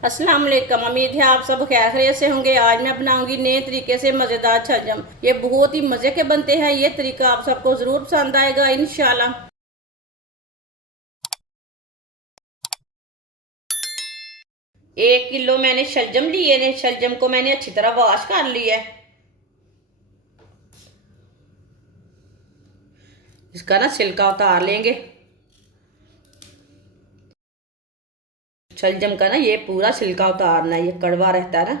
अस्सलाम वालेकुम। उम्मीद है आप सब खैर खैरियत से होंगे। आज मैं बनाऊंगी नए तरीके से मज़ेदार छलजम। ये बहुत ही मज़े के बनते हैं। ये तरीका आप सबको ज़रूर पसंद आएगा इंशाल्लाह। 1 किलो मैंने शलजम लिए ने। शलजम को मैंने अच्छी तरह वॉश कर लिया है। इसका ना छिलका उतार लेंगे। शलजम का ना ये पूरा छिलका उतारना है, ये कड़वा रहता है ना।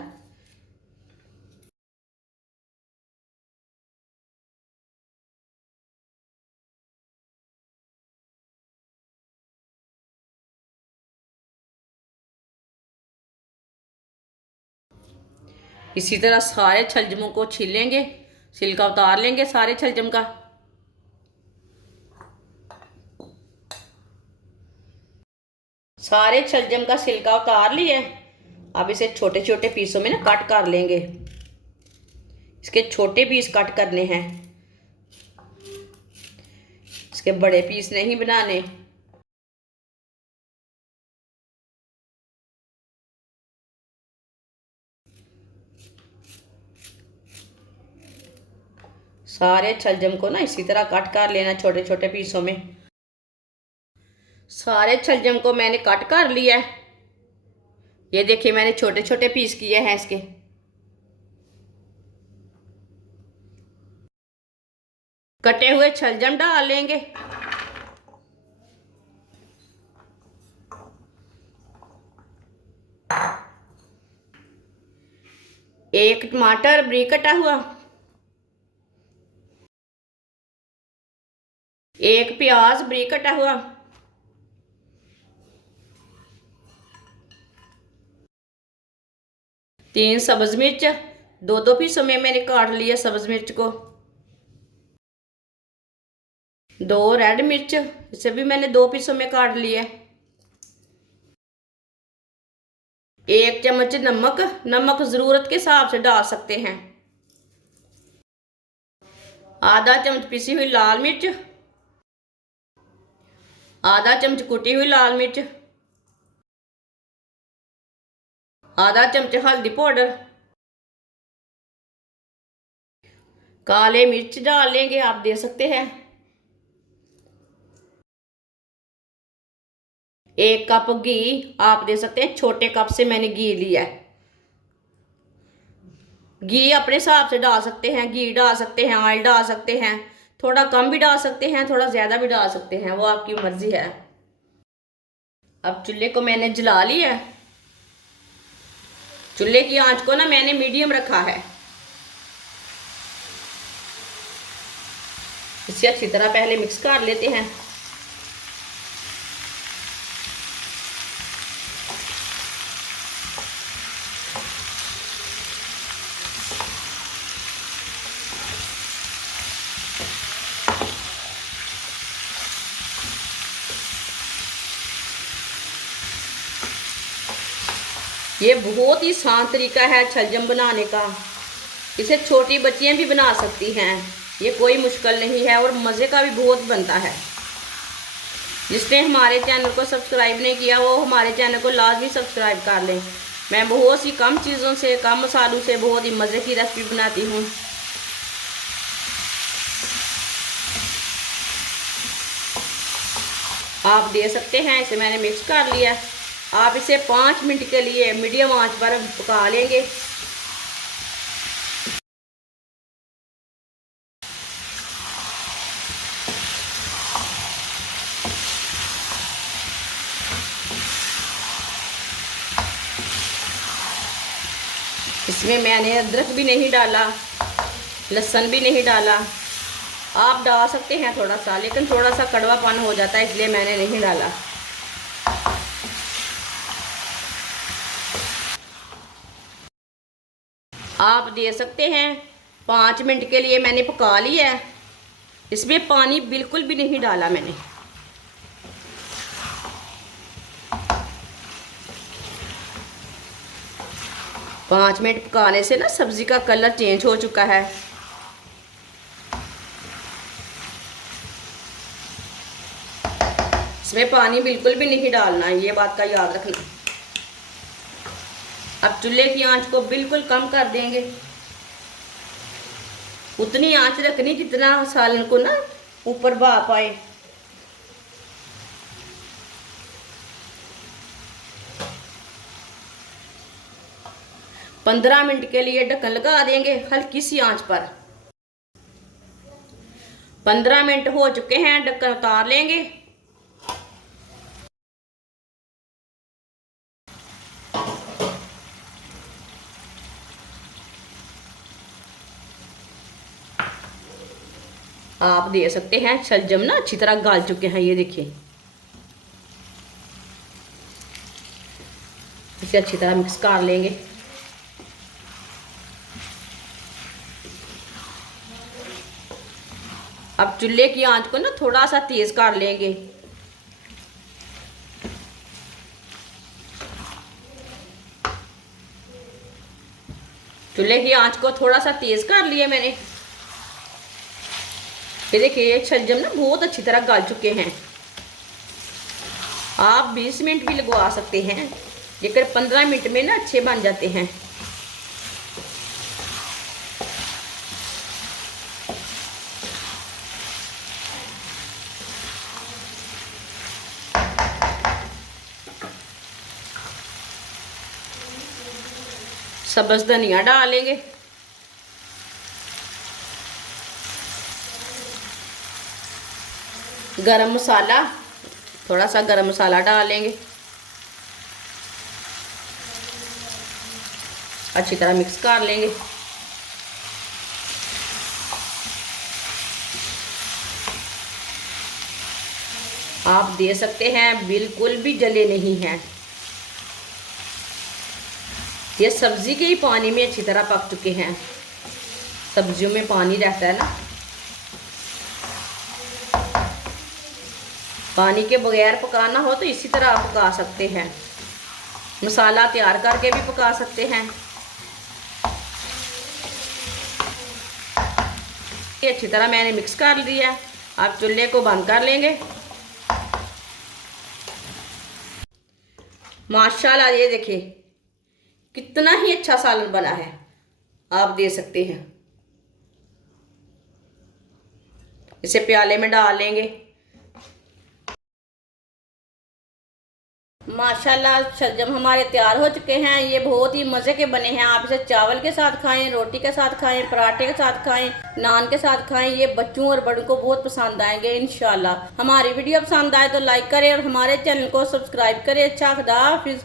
इसी तरह सारे छलजमों को छीलेंगे, छिलका उतार लेंगे सारे छलजम का। सारे छलजम का छिलका उतार लिया है। अब इसे छोटे छोटे पीसों में ना कट कर लेंगे। इसके छोटे पीस कट करने हैं, इसके बड़े पीस नहीं बनाने। सारे छलजम को ना इसी तरह कट कर लेना छोटे छोटे पीसों में। सारे छलजम को मैंने कट कर लिया है। ये देखिए मैंने छोटे छोटे पीस किए हैं इसके। कटे हुए छलजम डाल लेंगे। एक टमाटर बारीक कटा हुआ, एक प्याज बारीक कटा हुआ, तीन सब्ज मिर्च दो दो पीसों में मैंने काट लिया सब्ज मिर्च को। दो रेड मिर्च, इसे भी मैंने दो पीसों में काट लिया। एक चम्मच नमक, नमक जरूरत के हिसाब से डाल सकते हैं। आधा चम्मच पिसी हुई लाल मिर्च, आधा चम्मच कुटी हुई लाल मिर्च, आधा चम्मच हल्दी पाउडर, काले मिर्च डाल लेंगे, आप दे सकते हैं। 1 कप घी आप दे सकते हैं, छोटे कप से मैंने घी लिया है। घी अपने हिसाब से डाल सकते हैं, घी डाल सकते हैं, ऑयल डाल सकते हैं, थोड़ा कम भी डाल सकते हैं, थोड़ा ज़्यादा भी डाल सकते हैं, वो आपकी मर्जी है। अब चूल्हे को मैंने जला लिया है। चूल्हे की आंच को ना मैंने मीडियम रखा है। इसे अच्छी तरह पहले मिक्स कर लेते हैं। ये बहुत ही आसान तरीका है छलजम बनाने का। इसे छोटी बच्चियां भी बना सकती हैं। ये कोई मुश्किल नहीं है और मज़े का भी बहुत बनता है। जिसने हमारे चैनल को सब्सक्राइब नहीं किया वो हमारे चैनल को लाजमी सब्सक्राइब कर लें। मैं बहुत सी कम चीज़ों से, कम मसालों से बहुत ही मज़े की रेसिपी बनाती हूँ। आप दे सकते हैं। इसे मैंने मिक्स कर लिया। आप इसे 5 मिनट के लिए मीडियम आंच पर पका लेंगे। इसमें मैंने अदरक भी नहीं डाला, लहसुन भी नहीं डाला। आप डाल सकते हैं थोड़ा सा, लेकिन थोड़ा सा कड़वापन हो जाता है इसलिए मैंने नहीं डाला। आप दे सकते हैं। 5 मिनट के लिए मैंने पका लिया है। इसमें पानी बिल्कुल भी नहीं डाला मैंने। पाँच मिनट पकाने से ना सब्ज़ी का कलर चेंज हो चुका है। इसमें पानी बिल्कुल भी नहीं डालना, ये बात का याद रखना। अब चूल्हे की आंच को बिल्कुल कम कर देंगे। उतनी आंच रखनी जितना सालन को ना ऊपर भाप आए। पंद्रह मिनट के लिए ढक्कन लगा देंगे हल्की सी आंच पर। 15 मिनट हो चुके हैं, ढक्कन उतार लेंगे। आप दे सकते हैं शलजम ना अच्छी तरह गल चुके हैं, ये देखिए। इसे अच्छी तरह मिक्स कर लेंगे। अब चूल्हे की आंच को ना थोड़ा सा तेज कर लेंगे। चूल्हे की आंच को थोड़ा सा तेज कर लिया मैंने। ये देखिए ये शलजम ना बहुत अच्छी तरह गल चुके हैं। आप 20 मिनट भी लगवा सकते हैं, लेकिन 15 मिनट में ना अच्छे बन जाते हैं। सब्ज़ धनिया डालेंगे। गरम मसाला, थोड़ा सा गरम मसाला डालेंगे। अच्छी तरह मिक्स कर लेंगे। आप दे सकते हैं, बिल्कुल भी जले नहीं हैं। ये सब्जी के ही पानी में अच्छी तरह पक चुके हैं। सब्जियों में पानी रहता है ना, पानी के बगैर पकाना हो तो इसी तरह आप पका सकते हैं। मसाला तैयार करके भी पका सकते हैं। ये अच्छी तरह मैंने मिक्स कर लिया। आप चूल्हे को बंद कर लेंगे। माशाल्लाह ये देखिए कितना ही अच्छा सालन बना है। आप दे सकते हैं। इसे प्याले में डाल लेंगे। माशाल्लाह शलजम हमारे तैयार हो चुके हैं। ये बहुत ही मज़े के बने हैं। आप इसे चावल के साथ खाएं, रोटी के साथ खाएं, पराठे के साथ खाएं, नान के साथ खाएं। ये बच्चों और बड़ों को बहुत पसंद आएंगे इंशाल्लाह। हमारी वीडियो पसंद आए तो लाइक करें और हमारे चैनल को सब्सक्राइब करें। अच्छा, खुदा हाफिज़।